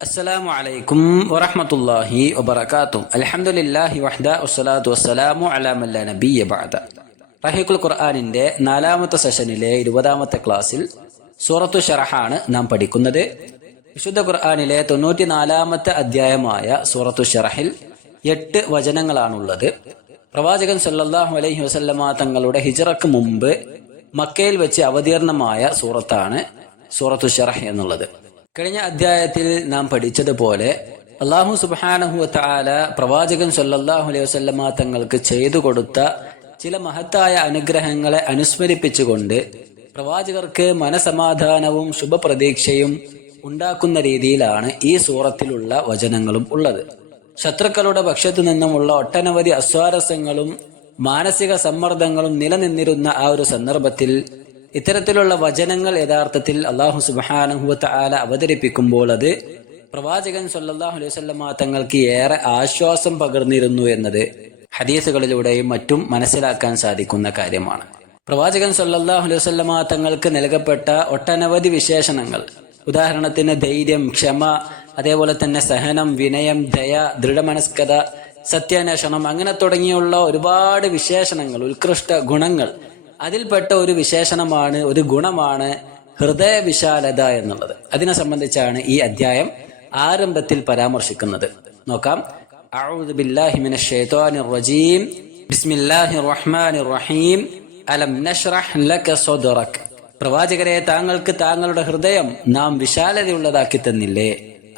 അസ്സലാമു അലൈക്കും വറഹ്മത്തുള്ളാഹി വബറകാതുഹു. അൽഹംദുലില്ലാഹി വഹ്ദ വസ്സലാത്തു വസ്സലാമു അലാ മൻ ലാ നബിയ്യ ബഅദ. റഹീഖുൽ ഖുർആനിന്റെ 4-ാമത്തെ സെഷനിലെ 20-ാമത്തെ ക്ലാസ്സിൽ സൂറത്തു ശറഹാണ് നാം പഠിക്കുന്നത്. വിശുദ്ധ ഖുർആനിലെ 94-ാമത്തെ അധ്യായമായ സൂറത്തു ശറഹിൽ 8 വചനങ്ങളാണുള്ളത്. പ്രവാചകൻ സല്ലല്ലാഹു അലൈഹി വസല്ലമ തങ്ങളുടെ ഹിജ്റക്ക് മുമ്പ് മക്കയിൽ വെച്ച് അവതീർണമായ സൂറത്താണ് സൂറത്തു ശറഹ് എന്നുള്ളത്. കഴിഞ്ഞ അധ്യായത്തിൽ നാം പഠിച്ചതുപോലെ അല്ലാഹു സുബ്ഹാനഹു വ തആല പ്രവാചകൻ സല്ലല്ലാഹു അലൈഹി വസല്ലമ തങ്ങൾക്ക് ചെയ്തു കൊടുത്ത ചില മഹത്തായ അനുഗ്രഹങ്ങളെ അനുസ്മരിപ്പിച്ചുകൊണ്ട് പ്രവാചകർക്ക് മനസമാധാനവും ശുഭപ്രതീക്ഷയും ഉണ്ടാക്കുന്ന രീതിയിലാണ് ഈ സൂറത്തിലുള്ള വചനങ്ങളും ഉള്ളത്. ശത്രുക്കളുടെ പക്ഷത്തു നിന്നുമുള്ള ഒട്ടനവധി അസ്വാരസ്യങ്ങളും മാനസിക സമ്മർദ്ദങ്ങളും നിലനിന്നിരുന്ന ആ ഒരു സന്ദർഭത്തിൽ ഇത്തരത്തിലുള്ള വചനങ്ങൾ യഥാർത്ഥത്തിൽ അല്ലാഹു സുബ്ഹാനഹു വ തആല അവതരിപ്പിക്കുമ്പോൾ അത് പ്രവാചകൻ സല്ലല്ലാഹു അലൈഹി വസല്ലമ തങ്ങൾക്ക് ഏറെ ആശ്വാസം പകർന്നിരുന്നു എന്നത് ഹദീസുകളിലൂടെയും മറ്റും മനസ്സിലാക്കാൻ സാധിക്കുന്ന കാര്യമാണ്. പ്രവാചകൻ സല്ലല്ലാഹു അലൈഹി വസല്ലമ തങ്ങൾക്ക് നൽകപ്പെട്ട ഒട്ടനവധി വിശേഷണങ്ങൾ, ഉദാഹരണത്തിന് ധൈര്യം, ക്ഷമ, അതേപോലെ തന്നെ സഹനം, വിനയം, ദയ, ദൃഢമനസ്കത, സത്യാന്വേഷണം, അങ്ങനെ തുടങ്ങിയുള്ള ഒരുപാട് വിശേഷണങ്ങൾ, ഉത്കൃഷ്ട ഗുണങ്ങൾ, അതിൽപ്പെട്ട ഒരു വിശേഷണമാണ്, ഒരു ഗുണമാണ് ഹൃദയവിശാലത എന്നുള്ളത്. അതിനെ സംബന്ധിച്ചാണ് ഈ അധ്യായം ആരംഭത്തിൽ പരാമർശിക്കുന്നത്. നോക്കാം. അഊദു ബില്ലാഹി മിനശ് ശൈത്വാനിർ റജീം. ബിസ്മില്ലാഹിർ റഹ്മാനിർ റഹീം. അലം നശ്റഹ് ലക സദ്റക്. പ്രവാചകരെ, താങ്കൾക്ക് താങ്കളുടെ ഹൃദയം നാം വിശാലതയുള്ളതാക്കി തന്നില്ലേ?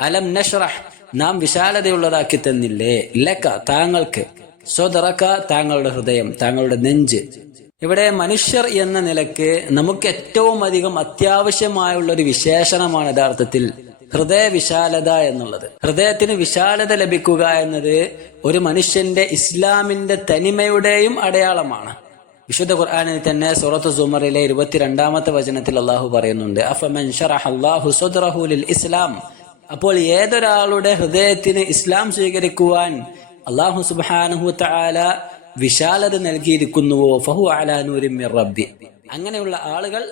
അലം നശ്റഹ്, നാം വിശാലതയുള്ളതാക്കി തന്നില്ലേ? ലക, താങ്കൾക്ക്, സദ്റക, താങ്കളുടെ ഹൃദയം, താങ്കളുടെ നെഞ്ച്. ഇവിടെ മനുഷ്യർ എന്ന നിലക്ക് നമുക്ക് ഏറ്റവും അധികം അത്യാവശ്യമായുള്ള ഒരു വിശേഷണമാണ് യഥാർത്ഥത്തിൽ ഹൃദയവിശാലത എന്നുള്ളത്. ഹൃദയത്തിന് വിശാലത ലഭിക്കുക എന്നത് ഒരു മനുഷ്യന്റെ ഇസ്ലാമിന്റെ തനിമയുടെയും അടയാളമാണ്. വിശുദ്ധ ഖുർആനിൽ തന്നെ സൂറത്ത് സുമറിലെ 22-ാമത്തെ വചനത്തിൽ അല്ലാഹു പറയുന്നുണ്ട്, അഫമൻ ശറഹ അല്ലാഹു സദ്റഹു ലിൽ ഇസ്ലാം. അപ്പോൾ ഏതൊരാളുടെ ഹൃദയത്തിന് ഇസ്ലാം സ്വീകരിക്കുവാൻ അല്ലാഹു സുബ്ഹാനഹു വ തആല വിശാലത നൽകിയിരിക്കുന്നുവോ ഫഹു അലാ നൂരിൻ മിർ റബ്ബി. അങ്ങനെയുള്ള ആളുകൾ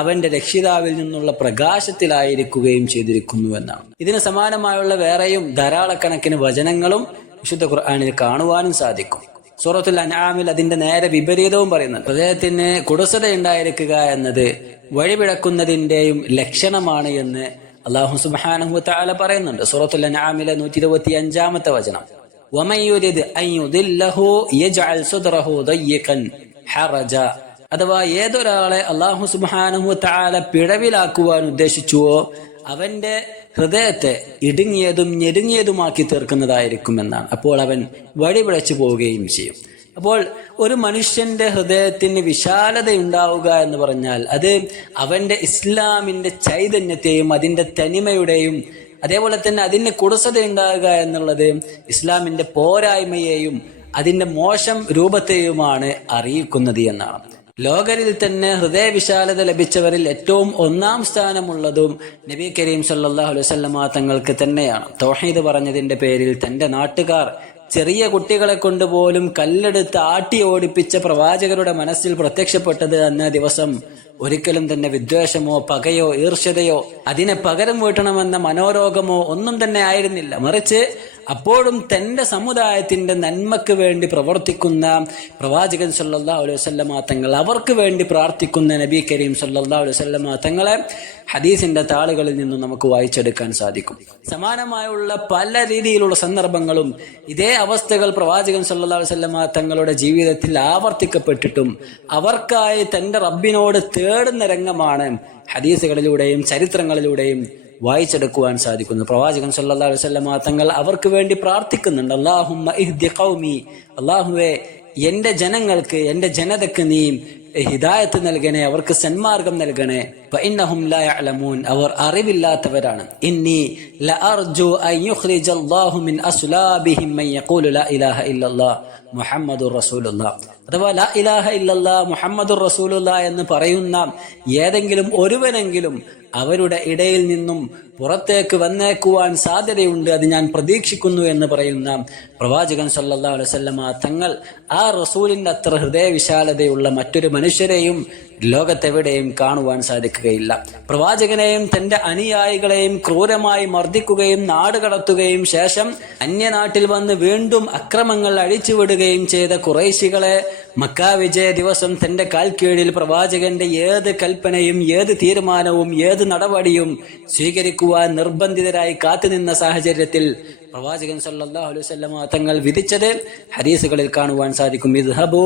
അവന്റെ രക്ഷിതാവിൽ നിന്നുള്ള പ്രകാശത്തിലായിരിക്കുകയും ചെയ്തിരിക്കുന്നു എന്നാണ്. ഇതിന് സമാനമായുള്ള വേറെയും ധാരാളക്കണക്കിന് വചനങ്ങളും വിശുദ്ധ ഖുർആനിൽ കാണുവാനും സാധിക്കും. സൂറത്തുൽ അൻആമിൽ അതിന്റെ നേരെ വിപരീതവും പറയുന്നുണ്ട്. ഹൃദയത്തിന് കുടുസത ഉണ്ടായിരിക്കുക എന്നത് വഴിപിഴക്കുന്നതിന്റെയും ലക്ഷണമാണ് എന്ന് അല്ലാഹു സുബ്ഹാനഹു വ തആല പറയുന്നുണ്ട്. സൂറത്തുൽ അൻആമിലെ 125-ാമത്തെ വചനം, വമൻ യുരിദ് അൻ യുദില്ലഹു യജ്അൽ സദ്റഹു ദയ്യിഖൻ ഹറജ. അഥവാ ഏതൊരാളെ അല്ലാഹു സുബ്ഹാനഹു വ തആല പിഴവിലാക്കുവാൻ ഉദ്ദേശിച്ചുവോ അവന്റെ ഹൃദയത്തെ ഇടുങ്ങിയതും ഞെരുങ്ങിയതുമാക്കി തീർക്കുന്നതായിരിക്കും എന്നാണ്. അപ്പോൾ അവൻ വഴിപിഴച്ചു പോവുകയും ചെയ്യും. അപ്പോൾ ഒരു മനുഷ്യന്റെ ഹൃദയത്തിന് വിശാലത ഉണ്ടാവുക എന്ന് പറഞ്ഞാൽ അത് അവന്റെ ഇസ്ലാമിന്റെ ചൈതന്യത്തെയും അതിന്റെ തനിമയുടെയും അതേപോലെ തന്നെ അതിന് കുടുസത ഉണ്ടാകുക എന്നുള്ളത് ഇസ്ലാമിന്റെ പോരായ്മയെയും അതിന്റെ മോശം രൂപത്തെയുമാണ് അറിയിക്കുന്നത് എന്നാണ്. ലോകരിൽ തന്നെ ഹൃദയവിശാലത ലഭിച്ചവരിൽ ഏറ്റവും 1-ാം സ്ഥാനമുള്ളതും നബി കരീം സല്ലല്ലാഹു അലൈഹി വസല്ലമ തങ്ങൾക്ക് തന്നെയാണ്. തൗഹീദ് പറഞ്ഞതിന്റെ പേരിൽ തന്റെ നാട്ടുകാർ ചെറിയ കുട്ടികളെ കൊണ്ടുപോലും കല്ലെടുത്ത് ആട്ടി ഓടിപ്പിച്ച പ്രവാചകരുടെ മനസ്സിൽ പ്രത്യക്ഷപ്പെട്ടത് അന്ന ദിവസം ഒരിക്കലും തന്നെ വിദ്വേഷമോ പകയോ ഈർഷ്യതയോ അതിനെ പകരം വീട്ടണമെന്ന മനോരോഗമോ ഒന്നും തന്നെ ആയിരുന്നില്ല. മറിച്ച് അപ്പോഴും തന്റെ സമുദായത്തിന്റെ നന്മക്ക് വേണ്ടി പ്രവർത്തിക്കുന്ന പ്രവാചകൻ സല്ലല്ലാഹു അലൈഹി വസല്ലമ തങ്ങൾ, അവർക്ക് വേണ്ടി പ്രാർത്ഥിക്കുന്ന നബി കരീം സല്ലല്ലാഹു അലൈഹി വസല്ലമ തങ്ങളെ ഹദീസിന്റെ താളുകളിൽ നിന്നും നമുക്ക് വായിച്ചെടുക്കാൻ സാധിക്കും. സമാനമായുള്ള പല രീതിയിലുള്ള സന്ദർഭങ്ങളും ഇതേ അവസ്ഥകൾ പ്രവാചകൻ സല്ലല്ലാഹു അലൈഹി വസല്ലമ തങ്ങളുടെ ജീവിതത്തിൽ ആവർത്തിക്കപ്പെട്ടിട്ടും അവർക്കായി തന്റെ റബ്ബിനോട് തേടുന്ന രംഗമാണ് ഹദീസുകളിലൂടെയും ചരിത്രങ്ങളിലൂടെയും വായിച്ചെടുക്കുവാൻ സാധിക്കുന്നു. പ്രവാചകൻ സല്ലല്ലാഹു അലൈഹി വസല്ലമ തങ്ങൾ അവർക്ക് വേണ്ടി പ്രാർത്ഥിക്കുന്നുണ്ട്. അല്ലാഹുമ്മ ഇഹ്ദി ഖൗമി, അല്ലാഹുവേ എന്റെ ജനങ്ങൾക്ക്, എന്റെ ജനതക്ക് നീ ഹിദായത്ത് നൽകണേ, അവർക്ക് സന്മാർഗം നൽകണേ. ഫഇന്നഹും ലാ യഅലമൂൻ, അവർ അറിവില്ലാത്തവരാണ്. ഇന്നി ലഅർജു അൻ യുഖ്രിജല്ലാഹു മിൻ അസ്ലാബിഹിം മൻ യഖൂലു ലാ ഇലാഹ ഇല്ലല്ലാഹ് മുഹമ്മദുർ റസൂലുള്ളാഹ്. അഥവാ ലാ ഇലാഹ ഇല്ലല്ലാഹ് മുഹമ്മദുർ റസൂലുള്ളാഹ് എന്ന് പറയുന്ന ഏതെങ്കിലും ഒരുവനെങ്കിലും അവരുടെ ഇടയിൽ നിന്നും പുറത്തേക്ക് വന്നേക്കുവാൻ സാധ്യതയുണ്ട്, അത് ഞാൻ പ്രതീക്ഷിക്കുന്നു എന്ന് പറയുന്ന പ്രവാചകൻ സല്ലല്ലാഹു അലൈഹി വസല്ലമ തങ്ങൾ ആ റസൂലിന്റെ അത്ര ഹൃദയവിശാലതയുള്ള മറ്റൊരു മനുഷ്യരെയും ലോകത്തെവിടെയും കാണുവാൻ സാധിക്കുകയില്ല. പ്രവാചകനെയും തന്റെ അനുയായികളെയും ക്രൂരമായി മർദ്ദിക്കുകയും നാടുകടത്തുകയും ശേഷം അന്യനാട്ടിൽ വന്ന് വീണ്ടും അക്രമങ്ങൾ അഴിച്ചുവിടുകയും ചെയ്ത ഖുറൈശികളെ മക്ക വിജയ ദിവസം തന്റെ കാൽക്കീഴിൽ പ്രവാചകന്റെ ഏത് കൽപ്പനയും ഏത് തീരുമാനവും ഏത് നടപടിയും സ്വീകരിക്കുവാൻ നിർബന്ധിതരായി കാത്തുനിന്ന സാഹചര്യത്തിൽ പ്രവാചകൻ സല്ലല്ലാഹു അലൈഹി വസല്ലമ തങ്ങൾ വിധിച്ചത് ഹദീസുകളിൽ കാണുവാൻ സാധിക്കും. ഇദ്ഹബൂ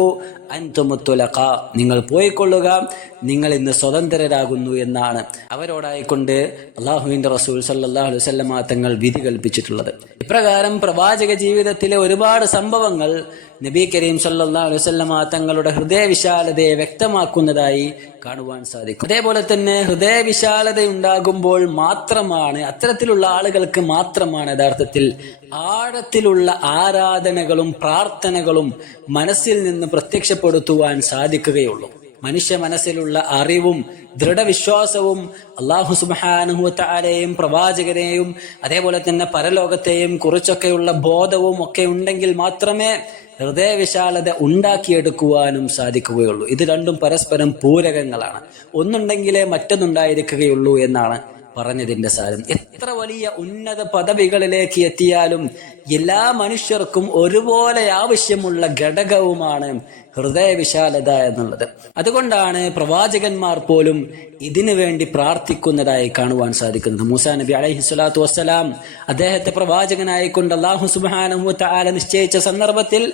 അൻതുമുത് തുലഖാ, നിങ്ങൾ പോയിക്കൊള്ളുക, നിങ്ങൾ ഇന്ന് സ്വതന്ത്രരാകുന്നു എന്നാണ് അവരോടായിക്കൊണ്ട് അള്ളാഹുവിന്റെ റസൂൽ സല്ലല്ലാഹു അലൈഹി വസല്ലമ തങ്ങൾ വിധി കൽപ്പിച്ചിട്ടുള്ളത്. ഇപ്രകാരം പ്രവാചക ജീവിതത്തിലെ ഒരുപാട് സംഭവങ്ങൾ നബി കരീം സല്ലല്ലാഹു അലൈഹി വസല്ലമ തങ്ങളുടെ ഹൃദയവിശാലതയെ വ്യക്തമാക്കുന്നതായി കാണുവാൻ സാധിക്കും. അതേപോലെ തന്നെ ഹൃദയവിശാലത ഉണ്ടാകുമ്പോൾ മാത്രമാണ്, അത്തരത്തിലുള്ള ആളുകൾക്ക് മാത്രമാണ് യഥാർത്ഥത്തിൽ ആഴത്തിലുള്ള ആരാധനകളും പ്രാർത്ഥനകളും മനസ്സിൽ നിന്ന് പ്രത്യക്ഷപ്പെടുത്തുവാൻ സാധിക്കുകയുള്ളൂ. മനുഷ്യ മനസ്സിലുള്ള അറിവും ദൃഢവിശ്വാസവും അല്ലാഹു സുബ്ഹാനഹു വ തആലയെയും പ്രവാചകരെയും അതേപോലെ തന്നെ പരലോകത്തെയും കുറിച്ചൊക്കെയുള്ള ബോധവും ഒക്കെ ഉണ്ടെങ്കിൽ മാത്രമേ ഹൃദയവിശാലത ഉണ്ടാക്കിയെടുക്കുവാനും സാധിക്കുകയുള്ളൂ. ഇത് രണ്ടും പരസ്പരം പൂരകങ്ങളാണ്. ഒന്നുണ്ടെങ്കിലേ മറ്റൊന്നുണ്ടായിരിക്കുകയുള്ളൂ എന്നാണ് പറഞ്ഞതിന്റെ സാരം. എത്ര വലിയ ഉന്നത പദവികളിലേക്ക് എത്തിയാലും എല്ലാ മനുഷ്യർക്കും ഒരുപോലെ ആവശ്യമുള്ള ഘടകവുമാണ് ഹൃദയവിശാലത എന്നുള്ളത്. അതുകൊണ്ടാണ് പ്രവാചകന്മാർ പോലും ഇതിനു വേണ്ടി പ്രാർത്ഥിക്കുന്നതായി കാണുവാൻ സാധിക്കുന്നത്. മൂസാ നബി അലൈഹി സ്വലാത്തു വസ്സലാം അദ്ദേഹത്തെ പ്രവാചകനായിക്കൊണ്ട് അല്ലാഹു സുബ്ഹാനഹു വ തആല നിശ്ചയിച്ച സന്ദർഭത്തിൽ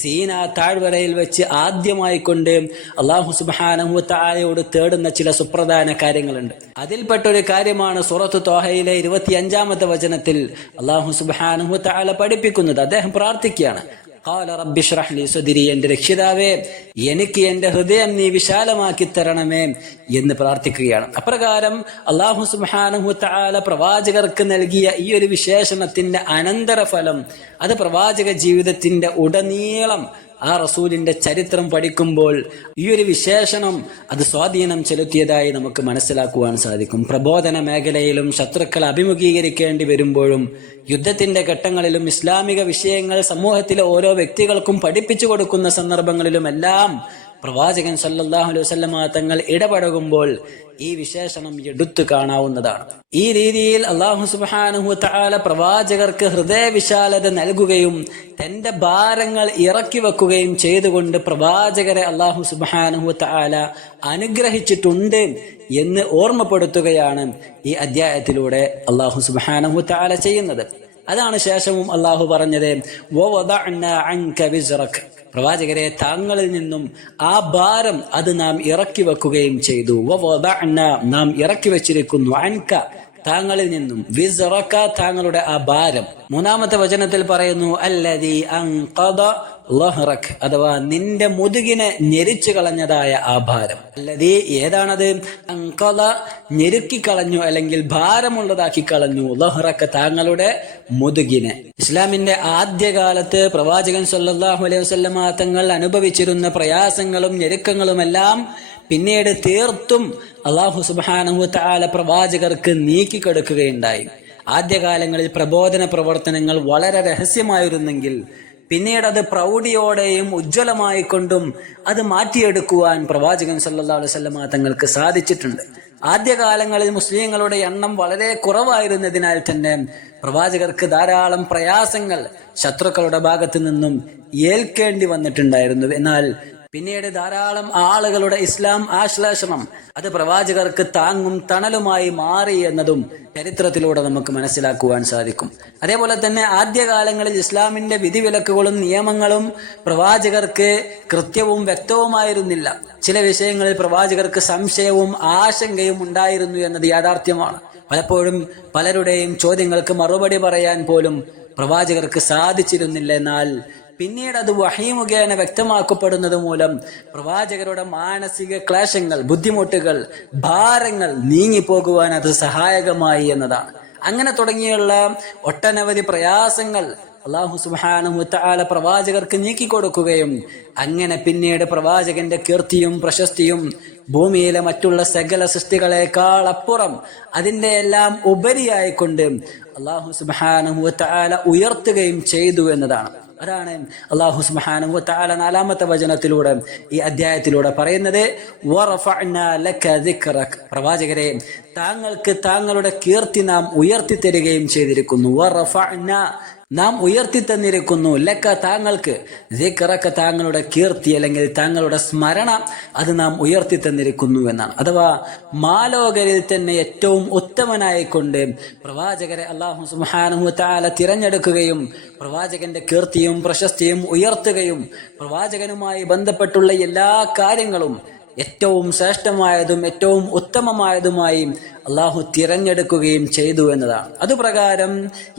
സീനാ താഴ്വരയിൽ വെച്ച് ആദ്യമായിക്കൊണ്ട് അല്ലാഹു സുബ്ഹാനഹു വ തആലയോട് തേടുന്ന ചില സുപ്രധാന കാര്യങ്ങളുണ്ട്. അതിൽപ്പെട്ടൊരു കാര്യമാണ് സൂറത്തു ത്വാഹയിലെ 25-ാമത്തെ വചനത്തിൽ അല്ലാഹു സുബ്ഹാനഹു വ തആല പഠിപ്പിക്കുന്നത്. അദ്ദേഹം പ്രാർത്ഥിക്കുകയാണ്, ഖാല റബ്ബി ഇശ്റഹ് ലി സദ്രി, എന്റെ രക്ഷിതാവേ എനിക്ക് എന്റെ ഹൃദയം നീ വിശാലമാക്കി തരണമേ എന്ന് പ്രാർത്ഥിക്കുകയാണ്. അപ്രകാരം അല്ലാഹു സുബ്ഹാനഹു വ തആല പ്രവാചകർക്ക് നൽകിയ ഈ ഒരു വിശേഷണത്തിന്റെ അനന്തരഫലം അത് പ്രവാചക ജീവിതത്തിന്റെ ഉടനീളം ആ റസൂലിന്റെ ചരിത്രം പഠിക്കുമ്പോൾ ഈ ഒരു വിശേഷണം അത് സ്വാധീനം ചെലുത്തിയതായി നമുക്ക് മനസ്സിലാക്കുവാൻ സാധിക്കും. പ്രബോധന മേഖലയിലും ശത്രുക്കൾ അഭിമുഖീകരിക്കേണ്ടി വരുമ്പോഴും യുദ്ധത്തിന്റെ ഘട്ടങ്ങളിലും ഇസ്ലാമിക വിഷയങ്ങൾ സമൂഹത്തിലെ ഓരോ വ്യക്തികൾക്കും പഠിപ്പിച്ചു കൊടുക്കുന്ന സന്ദർഭങ്ങളിലുമെല്ലാം പ്രവാചകൻ സല്ലല്ലാഹു അലൈഹി വസല്ലമ തങ്ങൾ ഇടപെടുമ്പോൾ ഈ വിശേഷണം എടുത്തു കാണാവുന്നതാണ്. ഈ രീതിയിൽ അല്ലാഹു സുബ്ഹാനഹു വ തആല പ്രവാചകർക്ക് ഹൃദയവിശാലത നൽകുകയും തന്റെ ഭാരങ്ങൾ ഇറക്കി വെക്കുകയും ചെയ്തുകൊണ്ട് പ്രവാചകരെ അല്ലാഹു സുബ്ഹാനഹു വ തആല അനുഗ്രഹിച്ചിട്ടുണ്ട് എന്ന് ഓർമ്മപ്പെടുത്തുകയാണ് ഈ അധ്യായത്തിലൂടെ അല്ലാഹു സുബ്ഹാനഹു വ തആല ചെയ്യുന്നത്. അതാണ് ശേഷവും അല്ലാഹു പറഞ്ഞത്, വവദഅനാ അൻക വിസ്റക, പ്രവാചകരെ താങ്കളിൽ നിന്നും ആ ഭാരം അത് നാം ഇറക്കി വെക്കുകയും ചെയ്തു. വവദഅനാ, നാം ഇറക്കി വെച്ചിരിക്കുന്നു, അൻക താങ്കളിൽ നിന്നും, വിസ്റക താങ്കളുടെ ആ ഭാരം. 3-ാമത്തെ വചനത്തിൽ പറയുന്നു, അല്ലദീ അൻഖദ ലഹ്റക്, അഥവാ നിന്റെ മുതുകിനെ ഞെരിച്ചു കളഞ്ഞതായ ആ ഭാരം. അല്ലദീ, ഏതാണത്? അൻഖദ, ഞെരുക്കി കളഞ്ഞു അല്ലെങ്കിൽ ഭാരമുള്ളതാക്കി കളഞ്ഞു, ലഹ്റക താങ്കളുടെ മുതുകിനെ. ഇസ്ലാമിന്റെ ആദ്യകാലത്ത് പ്രവാചകൻ സല്ലല്ലാഹു അലൈഹി വസല്ലമ തങ്ങൾ അനുഭവിച്ചിരുന്ന പ്രയാസങ്ങളും ഞെരുക്കങ്ങളുമെല്ലാം പിന്നീട് തീർത്തും അല്ലാഹു സുബ്ഹാനഹു വ തആല പ്രവാചകർക്ക് നീക്കിക്കൊടുക്കുകയുണ്ടായി. ആദ്യകാലങ്ങളിൽ പ്രബോധന പ്രവർത്തനങ്ങൾ വളരെ രഹസ്യമായിരുന്നെങ്കിൽ പിന്നീട് അത് പ്രൗഢിയോടെയും ഉജ്ജ്വലമായിക്കൊണ്ടും അത് മാറ്റിയെടുക്കുവാൻ പ്രവാചകൻ സല്ലല്ലാഹു അലൈഹി വസല്ലമ തങ്ങൾക്ക് സാധിച്ചിട്ടുണ്ട്. ആദ്യകാലങ്ങളിൽ മുസ്ലിങ്ങളുടെ എണ്ണം വളരെ കുറവായിരുന്നതിനാൽ തന്നെ പ്രവാചകർക്ക് ധാരാളം പ്രയാസങ്ങൾ ശത്രുക്കളുടെ ഭാഗത്തു നിന്നും ഏൽക്കേണ്ടി വന്നിട്ടുണ്ടായിരുന്നു. എന്നാൽ പിന്നീട് ധാരാളം ആളുകളുടെ ഇസ്ലാം ആശ്ലേഷണം അത് പ്രവാചകർക്ക് താങ്ങും തണലുമായി മാറി എന്നതും ചരിത്രത്തിലൂടെ നമുക്ക് മനസ്സിലാക്കുവാൻ സാധിക്കും. അതേപോലെ തന്നെ ആദ്യകാലങ്ങളിൽ ഇസ്ലാമിന്റെ വിധിവിലക്കുകളും നിയമങ്ങളും പ്രവാചകർക്ക് കൃത്യവും വ്യക്തവുമായിരുന്നില്ല. ചില വിഷയങ്ങളിൽ പ്രവാചകർക്ക് സംശയവും ആശങ്കയും ഉണ്ടായിരുന്നു എന്നത് യാഥാർത്ഥ്യമാണ്. പലപ്പോഴും പലരുടെയും ചോദ്യങ്ങൾക്ക് മറുപടി പറയാൻ പോലും പ്രവാചകർക്ക് സാധിച്ചിരുന്നില്ല. എന്നാൽ പിന്നീട് അത് വഹീ മുഖേന വ്യക്തമാക്കപ്പെടുന്നത് മൂലം പ്രവാചകരുടെ മാനസിക ക്ലേശങ്ങൾ, ബുദ്ധിമുട്ടുകൾ, ഭാരങ്ങൾ നീങ്ങിപ്പോകുവാൻ അത് സഹായകമായി എന്നതാണ്. അങ്ങനെ തുടങ്ങിയുള്ള ഒട്ടനവധി പ്രയാസങ്ങൾ അല്ലാഹു സുബ്ഹാനഹു വ തആല പ്രവാചകർക്ക് നീക്കിക്കൊടുക്കുകയും അങ്ങനെ പിന്നീട് പ്രവാചകന്റെ കീർത്തിയും പ്രശസ്തിയും ഭൂമിയിലെ മറ്റുള്ള സകല സൃഷ്ടികളെക്കാൾ അപ്പുറം അതിന്റെ എല്ലാം ഉപരിയായിക്കൊണ്ട് അല്ലാഹു സുബ്ഹാനഹു വ തആല ഉയർത്തുകയും ചെയ്തു എന്നതാണ്. അതാണ് അല്ലാഹു സുബ്ഹാനഹു വ തആല 4-ാമത്തെ വചനത്തിലൂടെ ഈ അധ്യായത്തിലൂടെ പറയുന്നത് വറഫഅനാ ലക ദിക്റക. പ്രവാചകരെ, താങ്കൾക്ക് താങ്കളുടെ കീർത്തി നാം ഉയർത്തി തരികയും ചെയ്തിരിക്കുന്നു. വറഫഅനാ, നാം ഉയർത്തി തന്നിരിക്കുന്നു, ലക്ക താങ്കൾക്ക്, ദിക്റക താങ്കളുടെ കീർത്തി അല്ലെങ്കിൽ താങ്കളുടെ സ്മരണ അത് നാം ഉയർത്തി തന്നിരിക്കുന്നു എന്നാണ്. അഥവാ മാലോകരിൽ തന്നെ ഏറ്റവും ഉത്തമനായിക്കൊണ്ട് പ്രവാചകരെ അല്ലാഹു സുബ്ഹാനഹു വ തആല തിരഞ്ഞെടുക്കുകയും പ്രവാചകന്റെ കീർത്തിയും പ്രശസ്തിയും ഉയർത്തുകയും പ്രവാചകനുമായി ബന്ധപ്പെട്ടുള്ള എല്ലാ കാര്യങ്ങളും ഏറ്റവും ശ്രേഷ്ഠമായതും ഏറ്റവും ഉത്തമമായതുമായി അള്ളാഹു തിരഞ്ഞെടുക്കുകയും ചെയ്തു എന്നതാണ്. അതുപ്രകാരം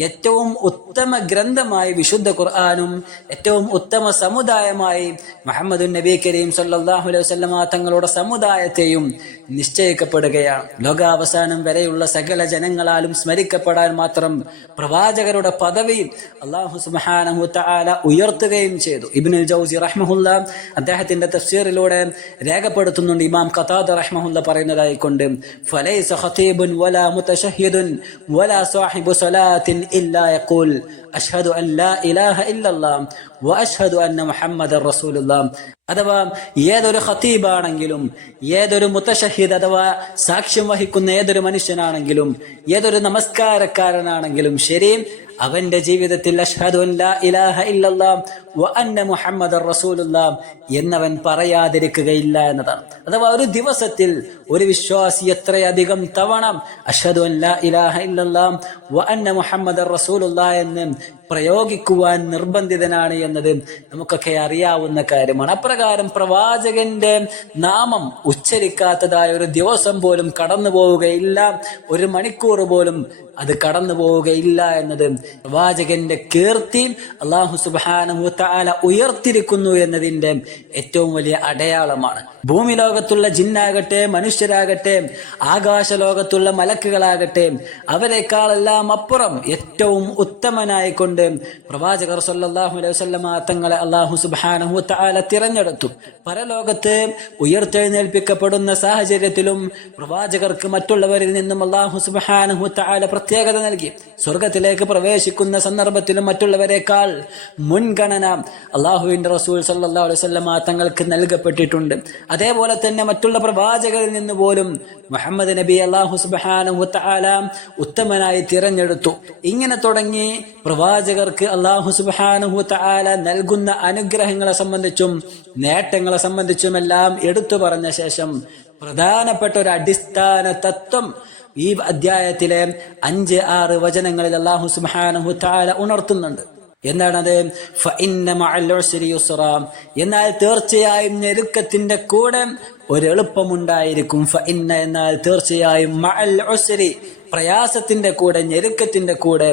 ഏറ്റവും ഉത്തമ ഗ്രന്ഥമായി വിശുദ്ധ ഖുർആനും ഏറ്റവും ഉത്തമ സമുദായമായി മുഹമ്മദ് നബി കരീം സല്ലല്ലാഹു അലൈഹി വസല്ലമ തങ്ങളുടെ സമുദായത്തെയും നിശ്ചയിക്കപ്പെടുകയാണ്. ലോകാവസാനം വരെയുള്ള സകല ജനങ്ങളാലും സ്മരിക്കപ്പെടാൻ മാത്രം പ്രവാചകരുടെ പദവി അല്ലാഹു സുബ്ഹാനഹു വ തആല ഉയർത്തുകയും ചെയ്തു. ഇബ്നുൽ ജൗസി റഹ്മഹുല്ല അദ്ദേഹത്തിന്റെ തഫ്സീറിലൂടെ രേഖപ്പെടുത്തുന്നുണ്ട്. ഇമാം ഖതാദ റഹ്മഹുല്ല പറയുന്നതായിക്കൊണ്ട് ഫലൈസ ഖതീബുൻ വലാ മുതശഹ്ഹിദുൻ വലാ സാഹിബു സ്വലാത്തിൻ ഇല്ലാ യഖൂൽ അഷ്ഹദു അൻ ലാ ഇലാഹ ഇല്ലല്ലാഹ് വ അഷ്ഹദു അന്ന മുഹമ്മദർ റസൂലുള്ളാഹ്. അഥവാ ഏതൊരു ഖതീബാണെങ്കിലും, ഏതൊരു മുതശഹ്ഹിദ് അഥവാ സാക്ഷ്യം വഹിക്കുന്ന ഏതൊരു മനുഷ്യനാണെങ്കിലും, ഏതൊരു നമസ്കാരക്കാരനാണെങ്കിലും ശരി, അവന്റെ ജീവിതത്തിൽ അഷ്ഹദു അൻ ലാ ഇലാഹ ഇല്ലല്ലാഹ് വ അന്ന മുഹമ്മദർ റസൂലുള്ളാഹ് എന്നവൻ പറയാതിരിക്കുകയില്ല എന്നതാണ്. അഥവാ ഒരു ദിവസത്തിൽ ഒരു വിശ്വാസി എത്രയധികം തവണ അഷ്ഹദു അൻ ലാ ഇലാഹ ഇല്ലല്ലാഹ് വ അന്ന മുഹമ്മദർ റസൂലുള്ളാഹ് എന്ന് പ്രയോഗിക്കുവാൻ നിർബന്ധിതനാണ് എന്നത് നമുക്കൊക്കെ അറിയാവുന്ന കാര്യമാണ്. അപ്രകാരം പ്രവാചകന്റെ നാമം ഉച്ചരിക്കാത്തതായ ഒരു ദിവസം പോലും കടന്നു പോവുകയില്ല, ഒരു മണിക്കൂർ പോലും അത് കടന്നു പോവുകയില്ല എന്നത് പ്രവാചകന്റെ കീർത്തി അല്ലാഹു സുബ്ഹാനഹു വ തആല ഉയർത്തിരിക്കുന്നു എന്നതിന്റെ ഏറ്റവും വലിയ അടയാളമാണ്. ഭൂമി ലോകത്തുള്ള ജിന്നാകട്ടെ, മനുഷ്യരാകട്ടെ, ആകാശ ലോകത്തുള്ള മലക്കുകളാകട്ടെ, അവരെക്കാളെല്ലാം അപ്പുറം ഏറ്റവും ഉത്തമനായിക്കൊണ്ട് പ്രവാചകർ സല്ലല്ലാഹു അലൈഹി വസല്ലമ തങ്ങളെ അല്ലാഹു സുബ്ഹാനഹു വ തആല തിരഞ്ഞെടുത്തു. പരലോകത്ത് ഉയർത്തെഴുന്നേൽപ്പിക്കപ്പെടുന്ന സാഹചര്യത്തിലും പ്രവാചകർക്ക് മറ്റുള്ളവരിൽ നിന്നും അല്ലാഹു സുബ്ഹാനഹു വ തആല പ്രത്യേകത നൽകി. സ്വർഗത്തിലേക്ക് പ്രവേശിക്കുന്ന സന്ദർഭത്തിലും മറ്റുള്ളവരെക്കാൾ മുൻഗണന അല്ലാഹുവിന്റെ റസൂൽ സല്ലല്ലാഹു അലൈഹി വസല്ലമ തങ്ങൾക്ക് നൽകപ്പെട്ടിട്ടുണ്ട്. അതേപോലെ തന്നെ മറ്റുള്ള പ്രവാചകരിൽ നിന്ന് പോലും മുഹമ്മദ് നബി അല്ലാഹു സുബ്ഹാനഹു വ തആല ഉത്തമനായി തിരഞ്ഞെടുത്തു. ഇങ്ങനെ തുടങ്ങി പ്രവാചകർക്ക് അല്ലാഹു സുബ്ഹാനഹു വ തആല നൽകുന്ന അനുഗ്രഹങ്ങളെ സംബന്ധിച്ചും നേട്ടങ്ങളെ സംബന്ധിച്ചുമെല്ലാം എടുത്തു പറഞ്ഞ ശേഷം പ്രധാനപ്പെട്ട ഒരു അടിസ്ഥാന തത്വം ഈ അധ്യായത്തിലെ 5-6 വചനങ്ങളിൽ അല്ലാഹു സുബ്ഹാനഹു വ തആല ഉണർത്തുന്നുണ്ട്. എന്താണത്? ഫഇന്ന മഅൽ ഉസ്രി യുസ്റാ, എന്നാൽ തീർച്ചയായും ഞെരുക്കത്തിന്റെ കൂടെ ഒരു എളുപ്പമുണ്ടായിരിക്കും. ഫഇന്ന എന്നാൽ തീർച്ചയായും, മഅൽ ഉസ്രി പ്രയാസത്തിന്റെ കൂടെ, ഞെരുക്കത്തിന്റെ കൂടെ,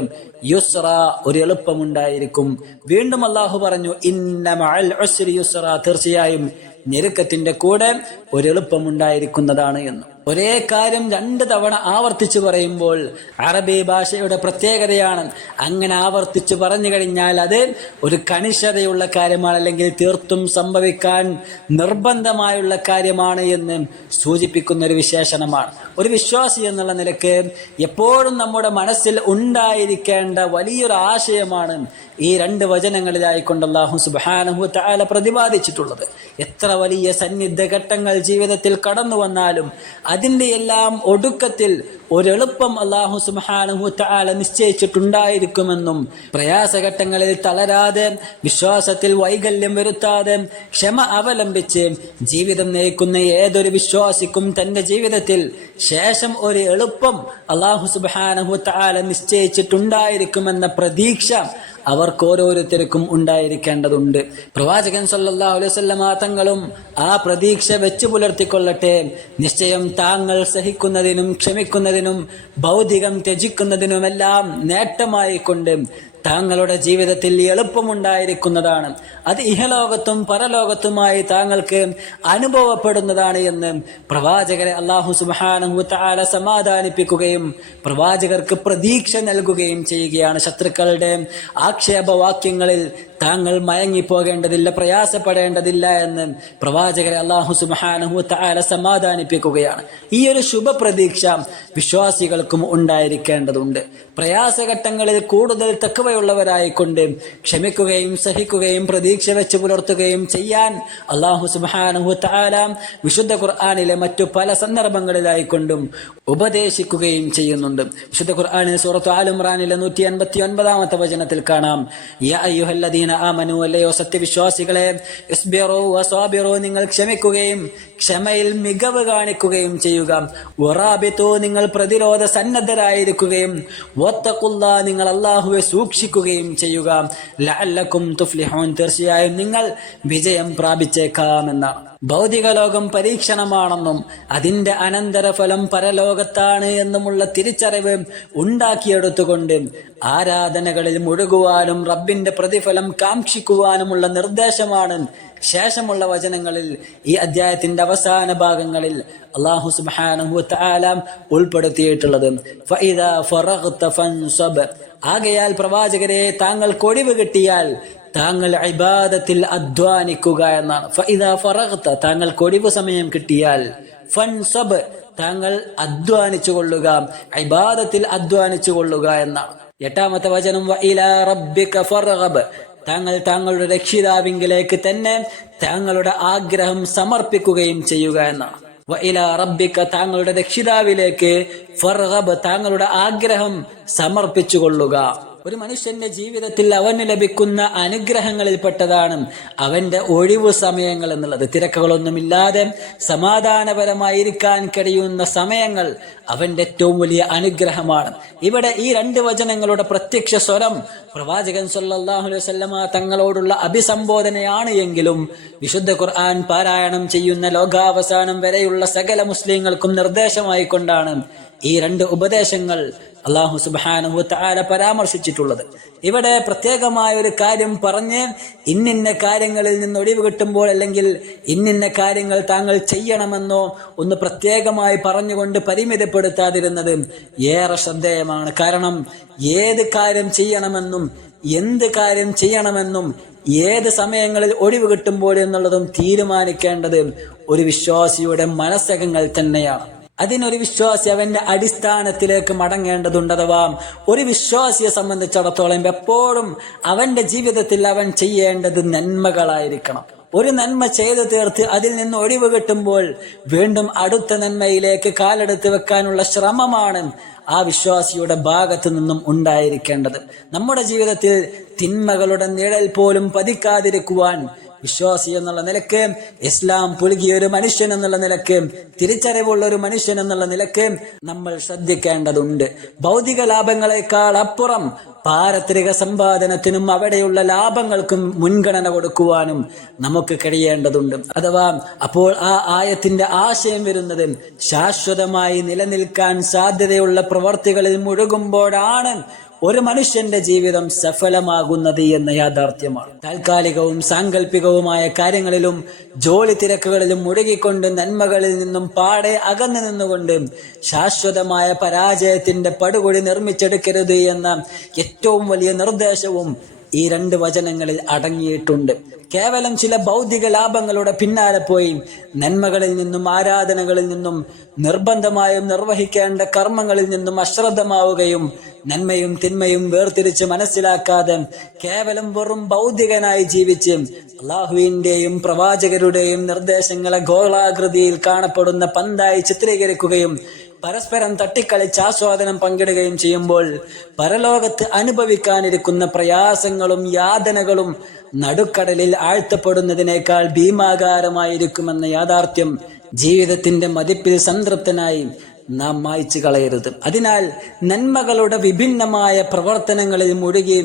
യുസ്റാ ഒരു എളുപ്പമുണ്ടായിരിക്കും. വീണ്ടും അല്ലാഹു പറഞ്ഞു ഇന്ന മഅൽ ഉസ്രി യുസ്റാ, തീർച്ചയായും ഞെരുക്കത്തിന്റെ കൂടെ ഒരു എളുപ്പമുണ്ടായിരിക്കുന്നതാണ് എന്ന്. ഒരേ കാര്യം 2 തവണ ആവർത്തിച്ചു പറയുമ്പോൾ അറബി ഭാഷയുടെ പ്രത്യേകതയാണ്. അങ്ങനെ ആവർത്തിച്ചു പറഞ്ഞു കഴിഞ്ഞാൽ അത് ഒരു കണിശതയുള്ള കാര്യമാണ്, അല്ലെങ്കിൽ തീർത്തും സംഭവിക്കാൻ നിർബന്ധമായുള്ള കാര്യമാണ് എന്ന് സൂചിപ്പിക്കുന്ന ഒരു വിശേഷണമാണ്. ഒരു വിശ്വാസി എന്നുള്ള നിലക്ക് എപ്പോഴും നമ്മുടെ മനസ്സിൽ ഉണ്ടായിരിക്കേണ്ട വലിയൊരു ആശയമാണ് ഈ 2 വചനങ്ങളിലായിക്കൊണ്ട് അല്ലാഹു സുബ്ഹാനഹു വ തആല പ്രതിപാദിച്ചിട്ടുള്ളത്. എത്ര വലിയ സന്നിഗ്ധ ഘട്ടങ്ങൾ ജീവിതത്തിൽ കടന്നു വന്നാലും അതിന്റെ എല്ലാം ഒടുക്കത്തിൽ ഒരെളുപ്പം അല്ലാഹു സുബ്ഹാനഹു വ തആല നിശ്ചയിച്ചിട്ടുണ്ടായിരിക്കുമെന്നും, പ്രയാസഘട്ടങ്ങളിൽ തളരാതെ, വിശ്വാസത്തിൽ വൈകല്യം വരുത്താതെ, ക്ഷമ അവലംബിച്ച് ജീവിതം നയിക്കുന്ന ഏതൊരു വിശ്വാസിക്കും തന്റെ ജീവിതത്തിൽ ശേഷം ഒരു എളുപ്പം അല്ലാഹു സുബ്ഹാനഹു വ തആല നിശ്ചയിച്ചിട്ടുണ്ടായിരിക്കുമെന്ന പ്രതീക്ഷ അവർക്ക് ഓരോരുത്തർക്കും ഉണ്ടായിരിക്കേണ്ടതുണ്ട്. പ്രവാചകൻ സല്ലല്ലാഹു അലൈഹി വസല്ലമ തങ്ങളും ആ പ്രതീക്ഷ വെച്ചു പുലർത്തിക്കൊള്ളട്ടെ. നിശ്ചയം താങ്കൾ സഹിക്കുന്നതിനും ക്ഷമിക്കുന്നതിനും ഭൗതികം ത്യജിക്കുന്നതിനുമെല്ലാം നേട്ടമായി കൊണ്ട് താങ്കളുടെ ജീവിതത്തിൽ എളുപ്പമുണ്ടായിരിക്കുന്നതാണ്. അത് ഇഹലോകത്തും പരലോകത്തുമായി താങ്കൾക്ക് അനുഭവപ്പെടുന്നതാണ് എന്ന് പ്രവാചകരെ അല്ലാഹു സുബ്ഹാനഹു വ തആല സമാധാനിപ്പിക്കുകയും പ്രവാചകർക്ക് പ്രതീക്ഷ നൽകുകയും ചെയ്യുകയാണ്. ശത്രുക്കളുടെ ആക്ഷേപവാക്യങ്ങളിൽ താങ്കൾ മയങ്ങിപ്പോകേണ്ടതില്ല, പ്രയാസപ്പെടേണ്ടതില്ല എന്ന് പ്രവാചകരെ അല്ലാഹു സുബ്ഹാനഹു വ തആല സമാധാനിപ്പിക്കുകയാണ്. ഈ ഒരു ശുഭപ്രതീക്ഷ വിശ്വാസികൾക്കും ഉണ്ടായിരിക്കേണ്ടതുണ്ട്. പ്രയാസഘട്ടങ്ങളിൽ കൂടുതൽ തഖ്വ തഖ്വയുള്ളവരായിക്കൊണ്ട് ക്ഷമിക്കുകയും സഹിക്കുകയും പ്രതീക്ഷ വെച്ച് പുലർത്തുകയും ചെയ്യാൻ അല്ലാഹു സുബ്ഹാനഹു വ തആല വിശുദ്ധ ഖുർആനിലെ മറ്റു പല സന്ദർഭങ്ങളിലായിക്കൊണ്ടും ഉപദേശിക്കുകയും ചെയ്യുന്നുണ്ട്. വിശുദ്ധ ഖുർആനിൽ സൂറത്ത് ആൽ ഇംറാനിലെ 189-ാമത്തെ വചനത്തിൽ കാണാം, യാ അയ്യുഹല്ലദീന ആമനൂ, അല്ലയോ സത്യവിശ്വാസികളെ, ഇസ്ബിറൂ വസ്വാബിറൂ, നിങ്ങൾ ക്ഷമിക്കുകയും ക്ഷമയിൽ മികവ് കാണിക്കുകയും ചെയ്യുക. വറാബിതൂ, നിങ്ങൾ പ്രതിരോധ സന്നദ്ധരായിരിക്കുകയും വത്തഖുല്ലാഹ്, നിങ്ങൾ അല്ലാഹുവെ സൂക്ഷിക്കുകയും ചെയ്യുക. ലഅല്ലക്കും തുഫ്ലിഹൂൻ, തീർച്ചയായും നിങ്ങൾ വിജയം പ്രാപിച്ചേക്കാമെന്നാണ്. ഭൗതിക ലോകം പരീക്ഷണമാണെന്നും അതിന്റെ അനന്തരഫലം പരലോകത്താണ് എന്നുമുള്ള തിരിച്ചറിവ് ഉണ്ടാക്കിയെടുത്തുകൊണ്ട് ആരാധനകളിൽ മുഴുകുവാനും റബ്ബിന്റെ പ്രതിഫലം കാക്ഷിക്കുവാനുമുള്ള നിർദ്ദേശമാണ് ശേഷമുള്ള വചനങ്ങളിൽ, ഈ അധ്യായത്തിന്റെ അവസാന ഭാഗങ്ങളിൽ അല്ലാഹു സുബ്ഹാനഹു വ തആല ഉൾപ്പെടുത്തിയിട്ടുള്ളത്. ഫഇദാ ഫറഗ്ത ഫൻസബ്, ആകയാൽ പ്രവാചകരെ, താങ്കൾക്ക് ഒഴിവ് കിട്ടിയാൽ താങ്കൾ ഇബാദത്തിൽ അധ്വാനിക്കുക എന്നാണ്. ഫഇദാ ഫറഗ്ത, താങ്കൾക്ക് ഒഴിവ് സമയം കിട്ടിയാൽ, ഫൻസബ്, താങ്കൾ അധ്വാനിച്ചു കൊള്ളുക, ഇബാദത്തിൽ അധ്വാനിച്ചു കൊള്ളുക എന്നാണ്. 8-ാമത്തെ വചനം, വഇലാ റബ്ബിക ഫർഗബ്, താങ്കൾ താങ്കളുടെ രക്ഷിതാവിങ്കിലേക്ക് തന്നെ താങ്കളുടെ ആഗ്രഹം സമർപ്പിക്കുകയും ചെയ്യുക എന്നാണ്. വഇലാ റബ്ബിക, താങ്കളുടെ രക്ഷിതാവിലേക്ക്, ഫർഗബ്, താങ്കളുടെ ആഗ്രഹം സമർപ്പിച്ചു കൊള്ളുക. ഒരു മനുഷ്യന്റെ ജീവിതത്തിൽ അവന് ലഭിക്കുന്ന അനുഗ്രഹങ്ങളിൽപ്പെട്ടതാണ് അവന്റെ ഒഴിവു സമയങ്ങൾ എന്നുള്ളത്. തിരക്കുകളൊന്നുമില്ലാതെ സമാധാനപരമായിരിക്കാൻ കഴിയുന്ന സമയങ്ങൾ അവന്റെ ഏറ്റവും വലിയ അനുഗ്രഹമാണ്. ഇവിടെ ഈ 2 വചനങ്ങളുടെ പ്രത്യക്ഷ സ്വരം പ്രവാചകൻ സല്ലല്ലാഹു അലൈഹി വസല്ലമ തങ്ങളോടുള്ള അഭിസംബോധനയാണ് എങ്കിലും വിശുദ്ധ ഖുർആൻ പാരായണം ചെയ്യുന്ന ലോകാവസാനം വരെയുള്ള സകല മുസ്ലിങ്ങൾക്കും നിർദ്ദേശമായി കൊണ്ടാണ് ഈ 2 ഉപദേശങ്ങൾ അല്ലാഹു സുബ്ഹാനഹു വ തആല പരാമർശിച്ചിട്ടുള്ളത്. ഇവിടെ പ്രത്യേകമായ ഒരു കാര്യം പറഞ്ഞ് ഇന്നിന്ന കാര്യങ്ങളിൽ നിന്ന് ഒഴിവ് കിട്ടുമ്പോൾ, അല്ലെങ്കിൽ ഇന്നിന്ന കാര്യങ്ങൾ താങ്കൾ ചെയ്യണമെന്നോ ഒന്ന് പ്രത്യേകമായി പറഞ്ഞുകൊണ്ട് പരിമിതപ്പെടുത്താതിരുന്നത് ഏറെ ശ്രദ്ധേയമാണ്. കാരണം ഏത് കാര്യം ചെയ്യണമെന്നും എന്ത് കാര്യം ചെയ്യണമെന്നും ഏത് സമയങ്ങളിൽ ഒഴിവ് കിട്ടുമ്പോൾ എന്നുള്ളതും തീരുമാനിക്കേണ്ടത് ഒരു വിശ്വാസിയുടെ മനസ്സകങ്ങൾ തന്നെയാണ്. അതിനൊരു വിശ്വാസി അവന്റെ അടിസ്ഥാനത്തിലേക്ക് മടങ്ങേണ്ടതുണ്ട്. അഥവാ ഒരു വിശ്വാസിയെ സംബന്ധിച്ചിടത്തോളം എപ്പോഴും അവന്റെ ജീവിതത്തിൽ അവൻ ചെയ്യേണ്ടത് നന്മകളായിരിക്കണം. ഒരു നന്മ ചെയ്തു തീർത്ത് അതിൽ നിന്ന് ഒഴിവ് കിട്ടുമ്പോൾ വീണ്ടും അടുത്ത നന്മയിലേക്ക് കാലെടുത്ത് വെക്കാനുള്ള ശ്രമമാണ് ആ വിശ്വാസിയുടെ ഭാഗത്തു നിന്നും ഉണ്ടായിരിക്കേണ്ടത്. നമ്മുടെ ജീവിതത്തിൽ തിന്മകളുടെ നിഴൽ പോലും പതിക്കാതിരിക്കുവാൻ വിശ്വാസി എന്നുള്ള നിലക്ക്, ഇസ്ലാം പുലുകിയ ഒരു മനുഷ്യൻ എന്നുള്ള നിലക്ക്, തിരിച്ചറിവുള്ള ഒരു മനുഷ്യൻ എന്നുള്ള നിലക്ക് നമ്മൾ ശ്രദ്ധിക്കേണ്ടതുണ്ട്. ഭൗതിക ലാഭങ്ങളെക്കാൾ അപ്പുറം പാരത്രിക സമ്പാദനത്തിനും അവിടെയുള്ള ലാഭങ്ങൾക്കും മുൻഗണന കൊടുക്കുവാനും നമുക്ക് കഴിയേണ്ടതുണ്ട്. അഥവാ അപ്പോൾ ആ ആയത്തിന്റെ ആശയം വരുന്നത് ശാശ്വതമായി നിലനിൽക്കാൻ സാധ്യതയുള്ള പ്രവർത്തികളിൽ മുഴുകുമ്പോഴാണ് ഒരു മനുഷ്യന്റെ ജീവിതം സഫലമാകുന്നത് എന്ന യാഥാർത്ഥ്യമാണ്. താൽക്കാലികവും സാങ്കല്പികവുമായ കാര്യങ്ങളിലും ജോലി തിരക്കുകളിലും മുഴുകിക്കൊണ്ട് നന്മകളിൽ നിന്നും പാടെ അകന്നു നിന്നുകൊണ്ട് ശാശ്വതമായ പരാജയത്തിന്റെ പടുകുഴി നിർമ്മിച്ചെടുക്കരുത് എന്ന ഏറ്റവും വലിയ നിർദ്ദേശവും ഈ 2 വചനങ്ങളിൽ അടങ്ങിയിട്ടുണ്ട്. കേവലം ചില ഭൗതിക ലാഭങ്ങളുടെ പിന്നാലെ പോയി നന്മകളിൽ നിന്നും ആരാധനകളിൽ നിന്നും നിർബന്ധമായും നിർവഹിക്കേണ്ട കർമ്മങ്ങളിൽ നിന്നും അശ്രദ്ധമാവുകയും നന്മയും തിന്മയും വേർതിരിച്ച് മനസ്സിലാക്കാതെ കേവലം വെറും ഭൗതികനായി ജീവിച്ച് അള്ളാഹുവിന്റെയും പ്രവാചകരുടെയും നിർദ്ദേശങ്ങളെ ഗോളാകൃതിയിൽ കാണപ്പെടുന്ന പന്തായി ചിത്രീകരിക്കുകയും പരസ്പരം തട്ടിക്കളിച്ച് ആസ്വാദനം പങ്കിടുകയും ചെയ്യുമ്പോൾ പരലോകത്ത് അനുഭവിക്കാനിരിക്കുന്ന പ്രയാസങ്ങളും യാതനകളും നടുക്കടലിൽ ആഴ്ത്തപ്പെടുന്നതിനേക്കാൾ ഭീമാകാരമായിരിക്കുമെന്ന യാഥാർത്ഥ്യം ജീവിതത്തിന്റെ മതിപ്പിൽ സംതൃപ്തനായി നാം മായ്ച്ചു കളയരുത്. അതിനാൽ നന്മകളുടെ വിഭിന്നമായ പ്രവർത്തനങ്ങളിൽ മുഴുകി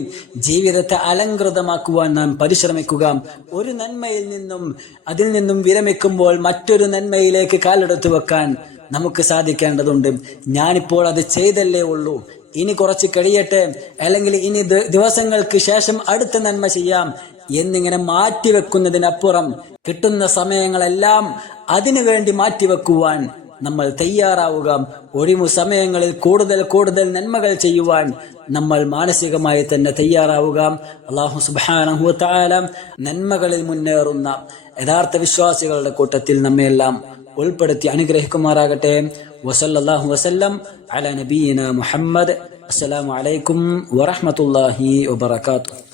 ജീവിതത്തെ അലങ്കൃതമാക്കുവാൻ നാം പരിശ്രമിക്കുക. ഒരു നന്മയിൽ നിന്നും അതിൽ നിന്നും വിരമിക്കുമ്പോൾ മറ്റൊരു നന്മയിലേക്ക് കാലെടുത്തു വെക്കാൻ നമുക്ക് സാധിക്കേണ്ടതുണ്ട്. ഞാനിപ്പോൾ അത് ചെയ്തല്ലേ ഉള്ളൂ, ഇനി കുറച്ച് കഴിയട്ടെ, അല്ലെങ്കിൽ ഇനി ദിവസങ്ങൾക്ക് ശേഷം അടുത്ത നന്മ ചെയ്യാം എന്നിങ്ങനെ മാറ്റിവെക്കുന്നതിനപ്പുറം കിട്ടുന്ന സമയങ്ങളെല്ലാം അതിനു വേണ്ടി മാറ്റിവെക്കുവാൻ നമ്മൾ തയ്യാറാവുക. ഒഴിവു സമയങ്ങളിൽ കൂടുതൽ കൂടുതൽ നന്മകൾ ചെയ്യുവാൻ നമ്മൾ മാനസികമായി തന്നെ തയ്യാറാവുക. അല്ലാഹു സുബ്ഹാനഹു വ തആല നന്മകളിൽ മുന്നേറുന്ന യഥാർത്ഥ വിശ്വാസികളുടെ കൂട്ടത്തിൽ നമ്മയെല്ലാം ഉൾപ്പെടുത്തി അനുഗ്രഹിക്കുമാറാകട്ടെ. വസല്ലല്ലാഹു വസല്ലം അലാ നബിയിന മുഹമ്മദ്. അസ്സലാമു അലൈക്കും വറഹ്മത്തുള്ളാഹി വബറകാതുഹു.